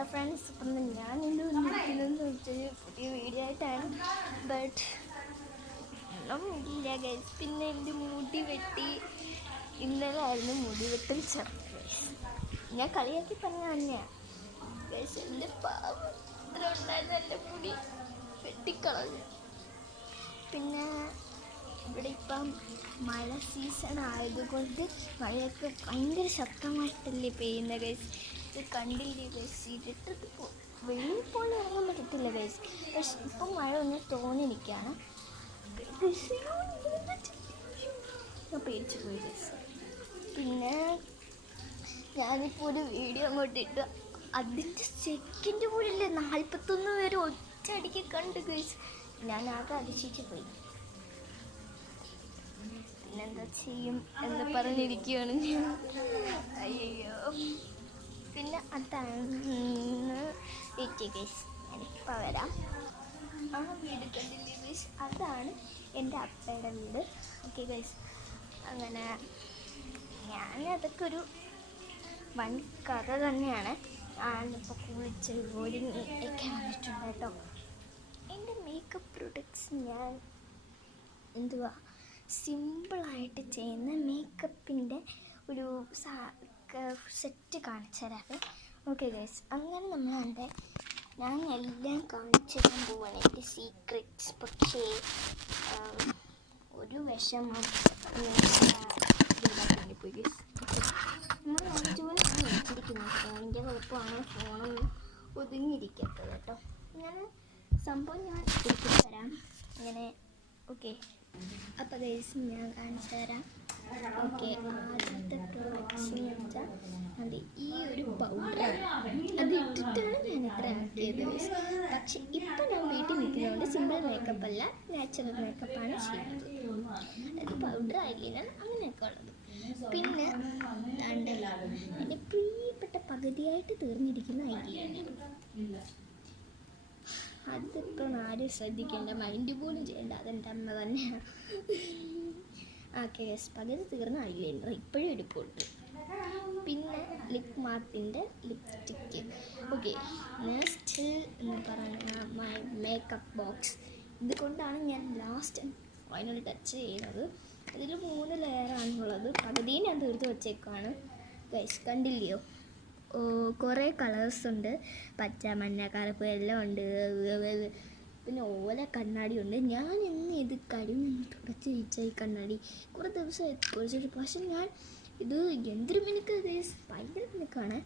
Hello friends, അപ്പം ഞാൻ ഇന്ന് വന്നിരിക്കുന്നതെന്ന് വെച്ചാൽ പുതിയ വീഡിയോ ആയിട്ടാണ്. ബട്ട് ഒന്നുമില്ല ഗൈസ്. പിന്നെ എൻ്റെ മുടി വെട്ടി. ഇന്നലെ ആയിരുന്നു മുടി വെട്ടൽ ചടങ്ങ് ഗൈസ്. ഞാൻ കളിയാക്കി പറഞ്ഞ തന്നെയാണ് ഗൈസ്. എൻ്റെ പാവം ഇത്ര ഉണ്ടായിരുന്ന എൻ്റെ മുടി വെട്ടിക്കളഞ്ഞു. പിന്നെ ഇവിടെ ഇപ്പം മഴ സീസൺ ആയതുകൊണ്ട് മഴയൊക്കെ ഭയങ്കര ശക്തമായിട്ടല്ലേ പെയ്യുന്ന ഗൈസ്. ഇത് കണ്ടില്ലേ ഗൈസ്? ഇരുട്ടത്ത് വെളിയിൽ പോലും ഇറങ്ങാൻ പറ്റത്തില്ല ഗൈസ്. പക്ഷെ ഇപ്പം മഴ ഒന്ന് തോന്നിയിരിക്കുകയാണ്. ഞാൻ പേടിച്ചു പോയി ഗൈസ്. പിന്നെ ഞാനിപ്പോൾ ഒരു വീഡിയോ അങ്ങോട്ട് ഇട്ട് അതിൻ്റെ സെക്കൻഡ് പോലില്ലേ 41 പേര് ഒറ്റയടിക്ക് കണ്ട് ഗൈസ്. ഞാൻ ആകെ അതിശയിച്ച് പോയി. പിന്നെന്താ ചെയ്യും എന്ന് പറഞ്ഞിരിക്കുകയാണ് ഞാൻ. അയ്യോ. പിന്നെ അതാണ് വെയിറ്റ് ഗൈസ്, ഞാനിപ്പോൾ വരാം. ആ വീട് കണ്ടില്ലേ ഗൈസ്? അതാണ് എൻ്റെ അപ്പയുടെ വീട്. ഓക്കെ ഗൈസ്, അങ്ങനെ അതൊക്കെ ഒരു വൻ കഥ തന്നെയാണ്. ഞാനിപ്പോൾ കുളിച്ച് ഒരുങ്ങി ഒക്കെ വന്നിട്ടുണ്ട് കേട്ടോ. എൻ്റെ മേക്കപ്പ് പ്രൊഡക്ട്സ് ഞാൻ സിമ്പിളായിട്ട് ചെയ്യുന്ന മേക്കപ്പിൻ്റെ ഒരു സെറ്റ് കാണിച്ചു തരാറ്. ഓക്കെ ഗൈസ്, അങ്ങനെ ഞാൻ എല്ലാം കാണിച്ചു തരാൻ പോവാണ്, എൻ്റെ സീക്രറ്റ്സ്. പക്ഷേ ഒരു വിഷമം പോയി ഗൈസ്. നമ്മൾ അഞ്ചുമണിക്കാണ് വെച്ചിരിക്കുന്നത്. ഫോണിൻ്റെ കുഴപ്പമാണ്, ഫോണൊന്നും ഒതുങ്ങിയിരിക്കാത്തത് കേട്ടോ. ഇങ്ങനെ സംഭവം ഞാൻ എടുത്തു തരാം ഇങ്ങനെ. ഓക്കെ, അപ്പോൾ ഗൈസ് ഞാൻ കാണിച്ചു തരാം. ഓക്കെ, ആദ്യത്തെ പ്രോഡക്ട്സ് എന്ന് വെച്ചാൽ അത് ഈ ഒരു പൗഡറാണ്. അത് ഇട്ടിട്ടാണ് ഞാൻ ഇത്ര ആക്കിയത് ഗൈസ്. പക്ഷെ ഇപ്പം ഞാൻ വീട്ടിൽ നിൽക്കുന്നതുകൊണ്ട് സിമ്പിൾ മേക്കപ്പ് അല്ല, നാച്ചുറൽ മേക്കപ്പാണ് ചെയ്യുന്നത്. അത് പൗഡർ ആയില്ല അങ്ങനെയൊക്കെ ഉള്ളത്. പിന്നെ എൻ്റെ പ്രിയപ്പെട്ട പകുതിയായിട്ട് തീർന്നിരിക്കുന്ന ഐഡിയാണ്. അതിപ്പോൾ ആരും ശ്രദ്ധിക്കേണ്ട, മൈൻഡ് പോലും ചെയ്യേണ്ട, അതെൻ്റെ അമ്മ തന്നെയാണ്. ഓക്കെ ഗൈസ്, പകുതി തീർന്ന ഐലൈനർ ഇപ്പോഴും ഇരിപ്പുണ്ട്. പിന്നെ ലിപ് മാർക്കിൻ്റെ ലിപ്സ്റ്റിക്ക്. ഓക്കെ, നെക്സ്റ്റ് എന്ന് പറഞ്ഞാൽ മൈ മേക്കപ്പ് ബോക്സ്. ഇതുകൊണ്ടാണ് ഞാൻ ലാസ്റ്റ് ഫൈനൽ ടച്ച് ചെയ്യുന്നത്. ഇതിൽ 3 ലെയറാണുള്ളത്. പകുതിയും ഞാൻ തീർത്ത് വെച്ചേക്കാണ് ഗൈസ്. കണ്ടില്ലയോ? കുറേ കളേഴ്സ് ഉണ്ട്, പച്ച, മഞ്ഞ, കറുപ്പ് എല്ലാം ഉണ്ട്. പിന്നെ ഓല കണ്ണാടി ഉണ്ട്. ഞാൻ ഇന്ന് ഇത് കഴിഞ്ഞ് തുടച്ച് വെച്ച ഈ കണ്ണാടി കുറേ ദിവസം കുറിച്ചിട്ട്. പക്ഷെ ഞാൻ ഇത് എന്തൊരു മിനുക്ക് ഗൈസ്, ഭയങ്കര മിനുക്കാണ്.